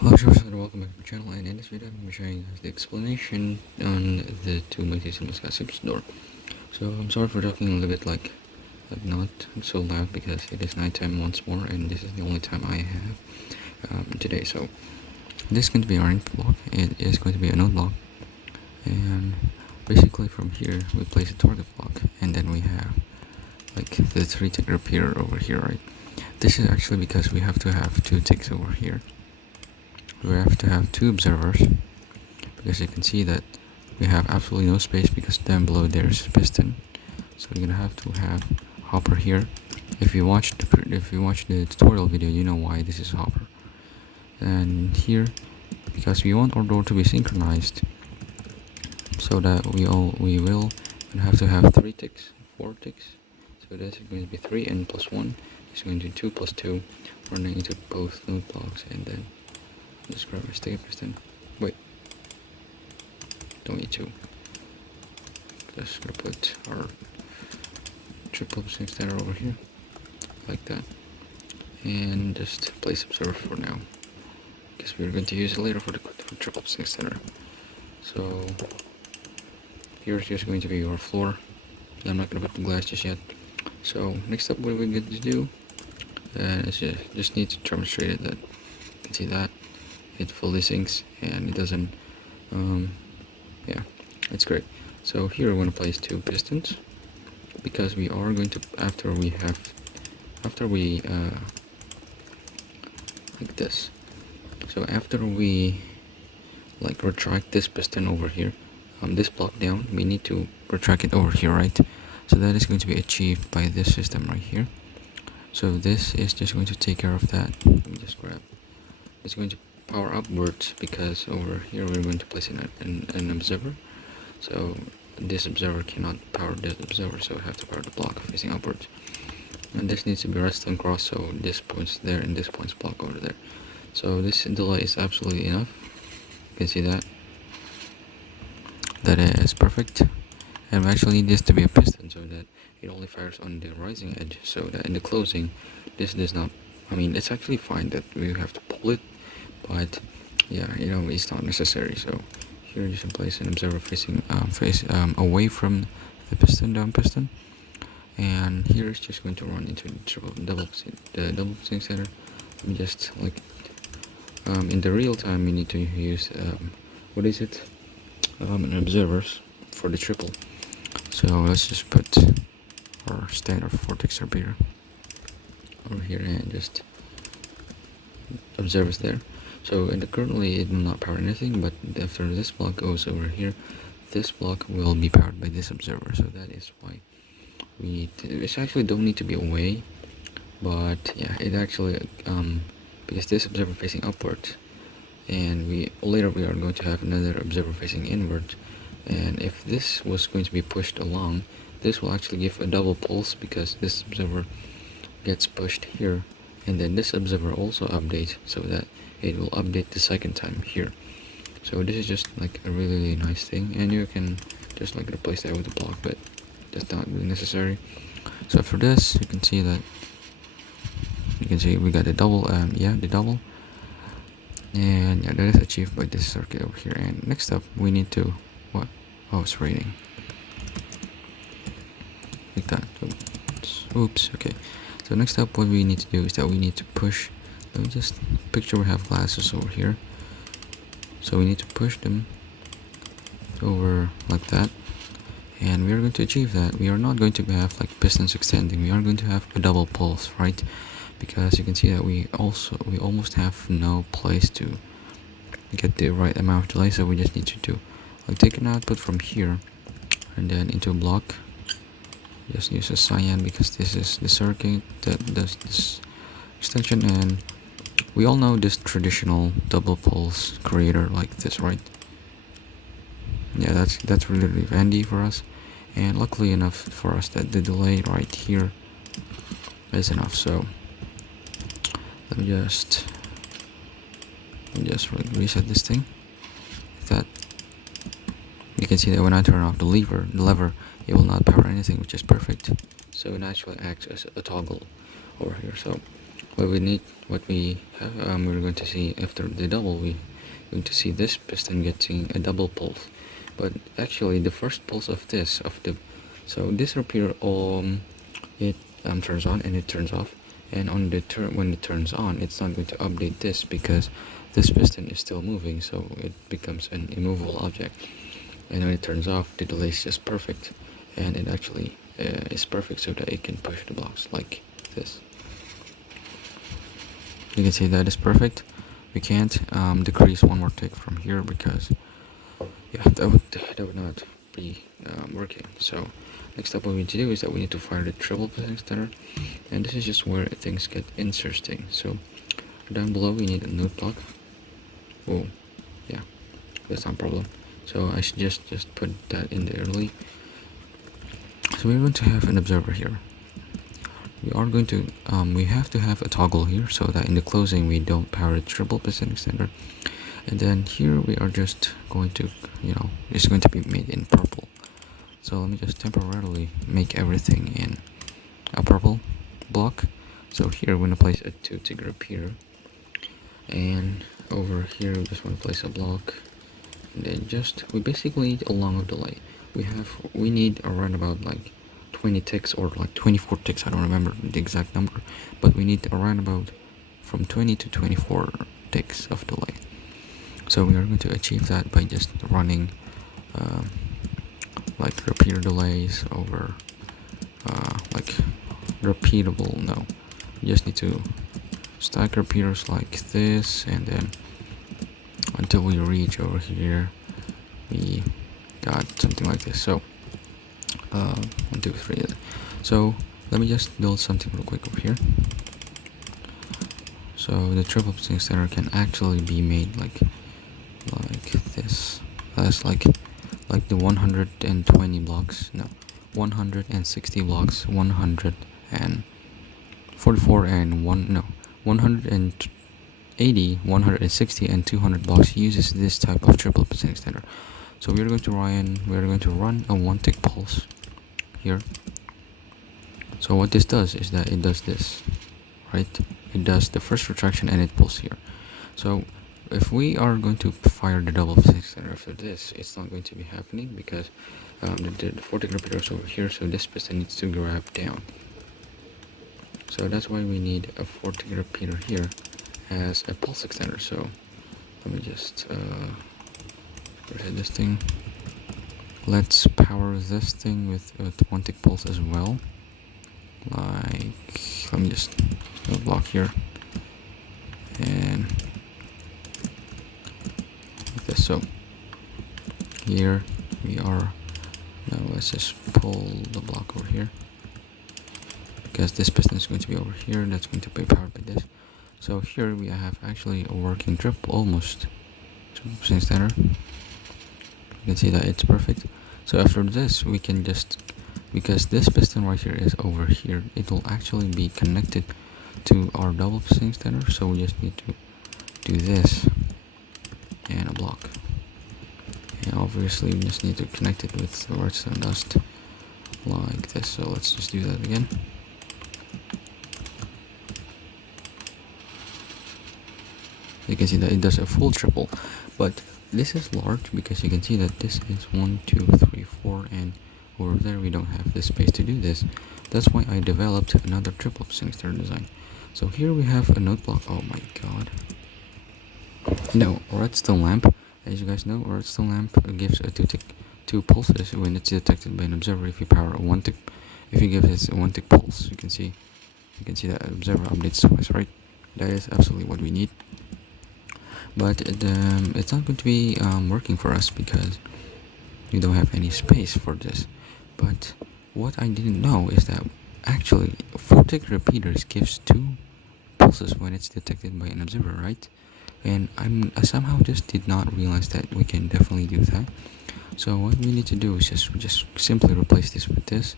Hello viewers and welcome back to my channel, and in this video I'm going to be showing you guys the explanation on the two multi-symbol Hipster door. So I'm sorry for talking a little bit like not so loud because it is nighttime once more and this is the only time I have today. So this is going to be our input block, it is going to be a node block, and basically from here we place a target block and then we have like the three ticker appear over here, right? This is actually because we have to have two ticks over here. We have to have two observers because you can see that we have absolutely no space because down below there's a piston, so we're gonna have to have hopper here. If you watch the tutorial video, you know why this is hopper. And here, because we want our door to be synchronized, so that we will have to have three ticks, four ticks. So this is going to be 3 and plus 1 is going to be 2 plus 2, running into both node blocks, and then just grab our sticky piston. Wait, don't need to. Just gonna put our triple extender over here, like that, and just place observer for now, because we're going to use it later for the triple extender. So here's just going to be our floor. I'm not gonna put the glass just yet. So next up, what we're going to do is just need to demonstrate it that you can see that it fully syncs and it doesn't yeah, it's great. So here we're going to place two pistons because we are going to, after we like this, so after we like retract this piston over here, this block down, we need to retract it over here, right? So that is going to be achieved by this system right here. So this is just going to take care of that. Let me just grab, it's going to power upwards because over here we're going to place an observer. So this observer cannot power this observer, so we have to power the block facing upwards. And this needs to be rest and cross, so this points there and this points block over there. So this delay is absolutely enough. You can see that. That is perfect. And we actually need this to be a piston so that it only fires on the rising edge, so that in the closing this does not, I mean, it's actually fine that we have to pull it, but yeah, you know, it's not necessary. So here you can place an observer facing away from the piston, down piston, and here it's just going to run into the double sync center. And just like in the real time, you need to use what is it? An observers for the triple. So let's just put our standard vortex here over here and just observers there. So currently it will not power anything, but after this block goes over here, this block will be powered by this observer. So that is why we actually don't need to be away, but yeah, it actually because this observer facing upwards, and later we are going to have another observer facing inward, and if this was going to be pushed along, this will actually give a double pulse because this observer gets pushed here, and then this observer also updates so that it will update the second time here. So this is just like a really nice thing, and you can just like replace that with a block, but that's not really necessary. So for this, you can see that we got the double, the double, and yeah, that is achieved by this circuit over here. And next up, we need to what? Oh, it's raining. Like that. Oops. Okay. So next up, what we need to do is that we need to push. Let me just picture we have glasses over here. So we need to push them over like that, and we are going to achieve that. We are not going to have like pistons extending. We are going to have a double pulse, right? Because you can see that we almost have no place to get the right amount of delay. So we just need to do like take an output from here and then into a block. Just use a cyan because this is the circuit that does this extension, and we all know this traditional double pulse creator like this, right? Yeah, that's really handy for us, and luckily enough for us that the delay right here is enough. So let me just reset this thing like that. You can see that when I turn off the lever, it will not power anything, which is perfect. So it actually acts as a toggle over here. So we're going to see after the double, we're going to see this piston getting a double pulse. But actually, the first pulse of this repeater, it turns on and it turns off, and on the when it turns on, it's not going to update this because this piston is still moving, so it becomes an immovable object. And when it turns off, the delay is just perfect, and it actually is perfect so that it can push the blocks like this. You can see that is perfect. We can't decrease one more tick from here because yeah, that would not be working. So next up, what we need to do is that we need to fire the triple piston extender, and this is just where things get interesting. So down below we need a node block. Oh yeah, that's not a problem. So I should just put that in there early. So we're going to have an observer here. We are going to we have to have a toggle here so that in the closing we don't power the triple piston extender. And then here we are just going to, it's going to be made in purple. So let me just temporarily make everything in a purple block. So here we're going to place a 2-tick repeater, and over here we just want to place a block, and then we basically need a long delay. We need around about like 20 ticks or like 24 ticks, I don't remember the exact number, but we need around about from 20 to 24 ticks of delay. So we are going to achieve that by just running like repeater delays over like repeatable. No, you just need to stack repeaters like this, and then until we reach over here we got something like this. So 1, 2, 3. So let me just build something real quick over here. So the triple piston extender can actually be made like this. That's like the 120 blocks, no, 160 blocks, 144 and 180, 160 and 200 blocks uses this type of triple piston extender. So we're going to run a 1-tick pulse here. So what this does is that it does this, right? It does the first retraction and it pulls here. So if we are going to fire the double piston extender after this, it's not going to be happening because the 4-tick repeater is over here, so this piston needs to grab down. So that's why we need a 4-tick repeater here as a pulse extender. So let me just reset this thing. Let's power this thing with a 1-tick pulse as well. Like, let me just block here and like this. So here we are. Now let's just pull the block over here because this piston is going to be over here. That's going to be powered by this. So here we have actually a working almost triple piston extender. You can see that it's perfect. So after this we can just, because this piston right here is over here, it will actually be connected to our double piston extender. So we just need to do this and a block, and obviously we just need to connect it with the redstone dust like this. So let's just do that again. You can see that it does a full triple, but this is large because you can see that this is 1, 2, 3, 4, and over there we don't have the space to do this. That's why I developed another triple piston extender design. So here we have a node block. Oh my god. No, redstone lamp. As you guys know, a redstone lamp gives a 2 pulses when it's detected by an observer. If you power a 1-tick, if you give this a 1-tick pulse, you can see that observer updates twice, right? That is absolutely what we need. But it's not going to be working for us because we don't have any space for this. But what I didn't know is that actually 4-tick repeaters gives 2 pulses when it's detected by an observer, right? And I somehow just did not realize that we can definitely do that. So what we need to do is just simply replace this with this,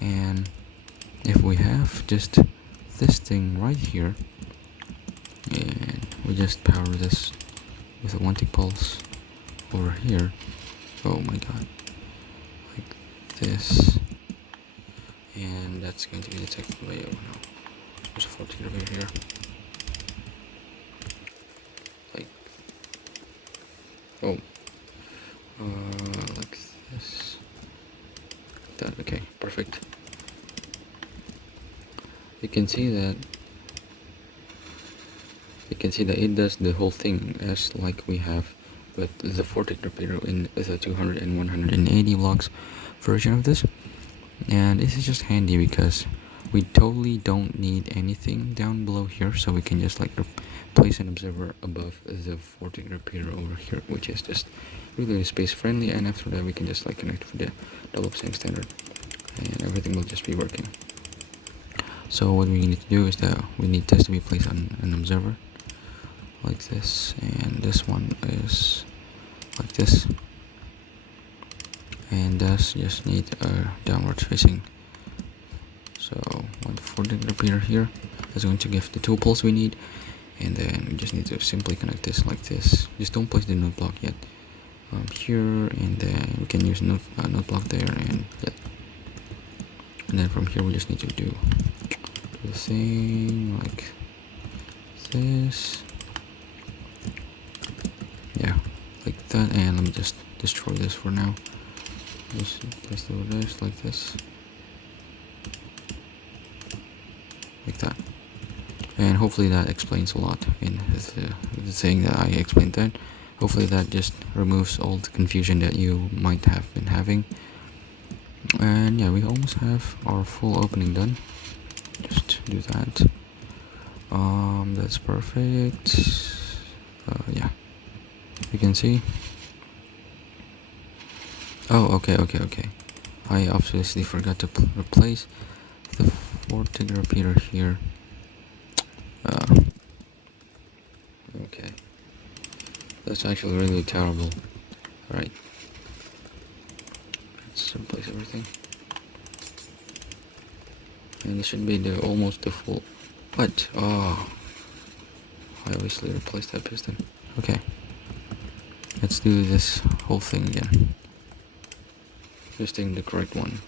and if we have just this thing right here, and we just power this with a 1-tick pulse over here. Oh my god, like this, and that's going to be detected by, oh no, There's a 40 over here. Like, oh, like this. That, okay, perfect. You can see that it does the whole thing as like we have with the Fortic Torpedo in the 200 and 180 blocks version of this. And this is just handy because we totally don't need anything down below here, so we can just like place an observer above the Fortic Torpedo over here, which is just really space friendly, and after that we can just like connect with the double same standard and everything will just be working. So what we need to do is that we need this to be placed on an observer like this, and this one is like this, and this just need a downwards facing. So one Fortic repeater here is going to give the 2 poles we need, and then we just need to simply connect this like this. Just don't place the node block yet here, and then we can use node block there, and yeah. And then from here we just need to do the thing like this, yeah, like that. And let me just destroy this for now. Just place this like this, like that. And hopefully that explains a lot in the thing that I explained that. Hopefully that just removes all the confusion that you might have been having. And yeah, we almost have our full opening done. Just do that. That's perfect. Yeah, you can see. Oh, okay. I obviously forgot to replace the Fortic repeater here. Okay, that's actually really terrible. Alright, let's replace everything. And this should be almost the full. What? Oh, I obviously replaced that piston. Okay, let's do this whole thing again. Just taking the correct one.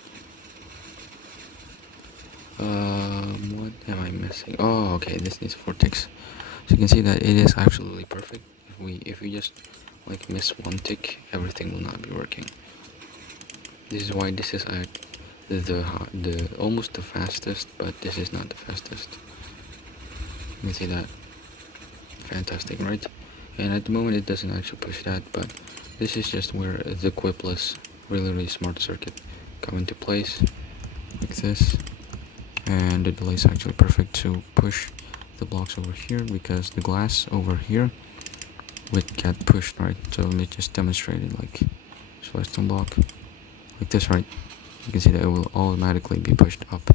What am I missing? Oh, okay, this needs 4 ticks. So you can see that it is absolutely perfect. If we just like miss 1 tick, everything will not be working. This is why this is the almost the fastest, but this is not the fastest. You can see that. Fantastic, right? And at the moment it doesn't actually push that, but this is just where the quipless, really smart circuit come into place, like this. And the delay is actually perfect to push the blocks over here, because the glass over here would get pushed, right? So let me just demonstrate it, like Celestine block like this, right? You can see that it will automatically be pushed up,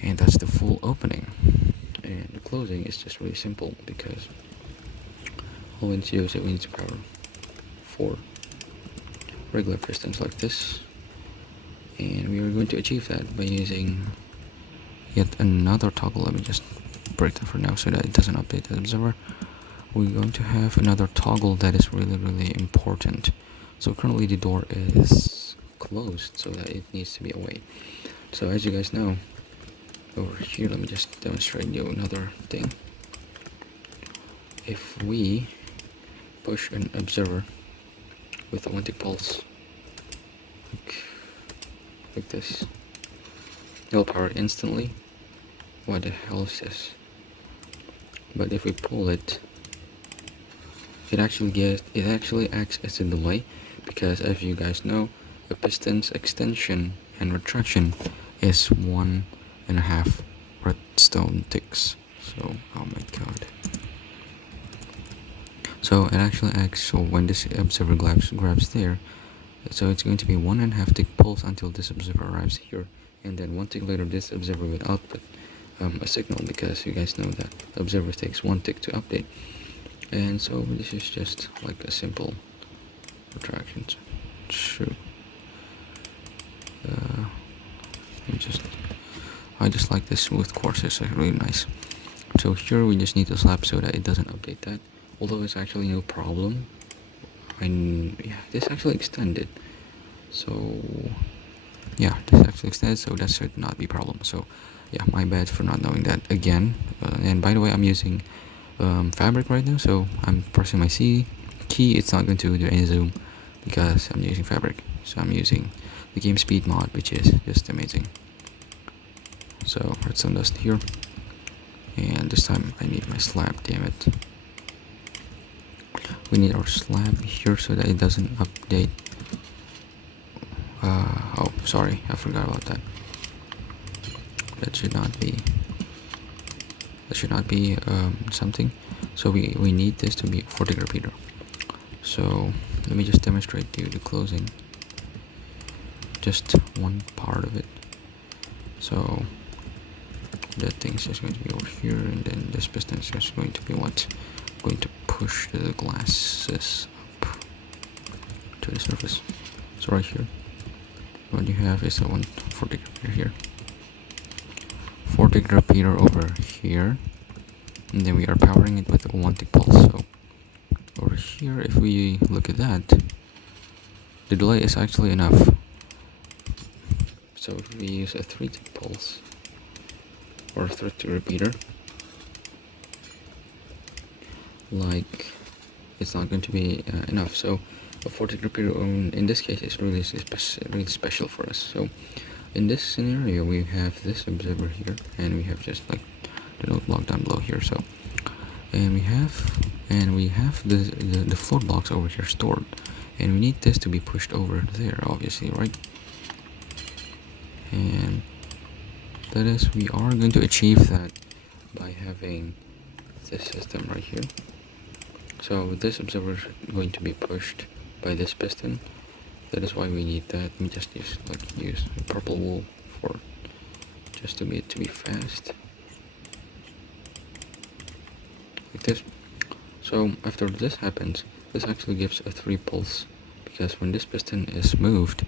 and that's the full opening. And the closing is just really simple, because all we need to do is that we need to power 4 regular pistons like this, and we are going to achieve that by using yet another toggle. Let me just break that for now so that it doesn't update the observer. We're going to have another toggle that is really important. So currently the door is closed, so that it needs to be away. So as you guys know, over here, let me just demonstrate you another thing. If we push an observer with a 1 tick pulse, like this, it'll power instantly. What the hell is this? But if we pull it, it actually acts as a delay, because as you guys know, a piston's extension and retraction is 1.5 redstone ticks. So, oh my god. So it actually acts, so when this observer grabs there, so it's going to be 1.5 tick pulse until this observer arrives here, and then 1 tick later this observer will output a signal, because you guys know that the observer takes 1 tick to update. And so this is just like a simple retraction. Shoot. I just like the smooth courses, it's really nice. So here we just need to slap so that it doesn't update that, although it's actually no problem. And yeah, this actually extended. So yeah, this actually extended, so that should not be a problem. So Yeah, my bad for not knowing that again. And by the way, I'm using fabric right now, so I'm pressing my C key. It's not going to do any zoom because I'm using fabric. So I'm using the game speed mod, which is just amazing. So redstone dust here, and this time I need my slab, damn it. We need our slab here so that it doesn't update. Oh, sorry, I forgot about that. That should not be something. So we need this to be vortex repeater. So let me just demonstrate to you the closing, just one part of it. So that thing's just going to be over here, and then this piston is just going to be what's going to push the glasses up to the surface. So right here, what you have is a one vortex repeater here, vortex repeater over here, and then we are powering it with a 1 tick pulse. So over here, if we look at that, the delay is actually enough. So if we use a 3 tick pulse or 3 tick repeater, like, it's not going to be enough. So a 4 tick repeater in this case is really special for us. So in this scenario, we have this observer here, and we have just like the node block down below here. So and we have the floor blocks over here stored, and we need this to be pushed over there, obviously, right? And that is, we are going to achieve that by having this system right here. So this observer is going to be pushed by this piston. That is why we need that. Let me just use purple wool for just to be fast, like this. So after this happens, this actually gives a 3 pulse, because when this piston is moved,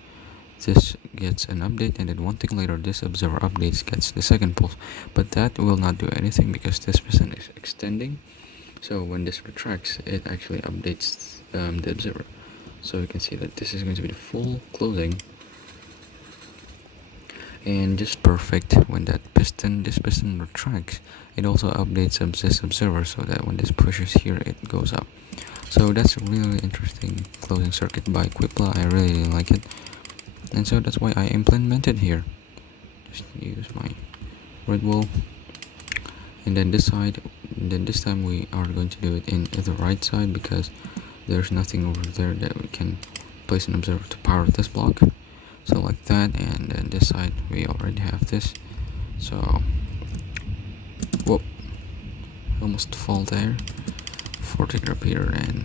this gets an update, and then 1 tick later this observer updates gets the 2nd pulse. But that will not do anything because this piston is extending. So when this retracts, it actually updates the observer. So you can see that this is going to be the full closing, and just perfect. When this piston retracts, it also updates this observer, so that when this pushes here, it goes up. So that's a really interesting closing circuit by Quipla. I really like it, and so that's why I implemented here. Just use my red wool, and then this side. And then this time we are going to do it in the right side, because there's nothing over there that we can place an observer to power this block. So like that, and then this side we already have this. So whoop, almost fall there. Vortex repeater, and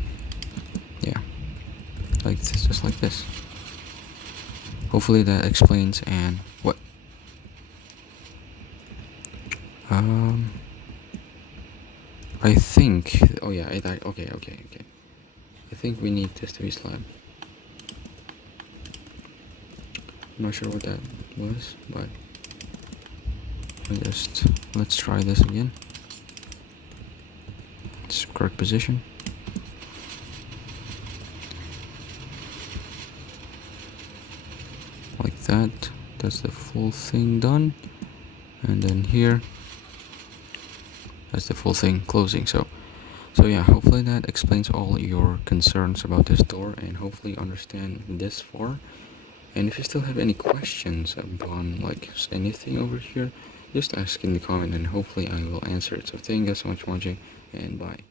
yeah, like this, just like this. Hopefully that explains. And what? I think. Oh yeah, okay. I think we need this to be slab. I'm not sure what that was, but let's try this again. It's correct position. Like that. That's the full thing done. And then here, that's the full thing closing. So yeah, hopefully that explains all your concerns about this door, and hopefully you understand this far. And if you still have any questions upon like anything over here, just ask in the comment, and hopefully I will answer it. So thank you guys so much for watching, and bye.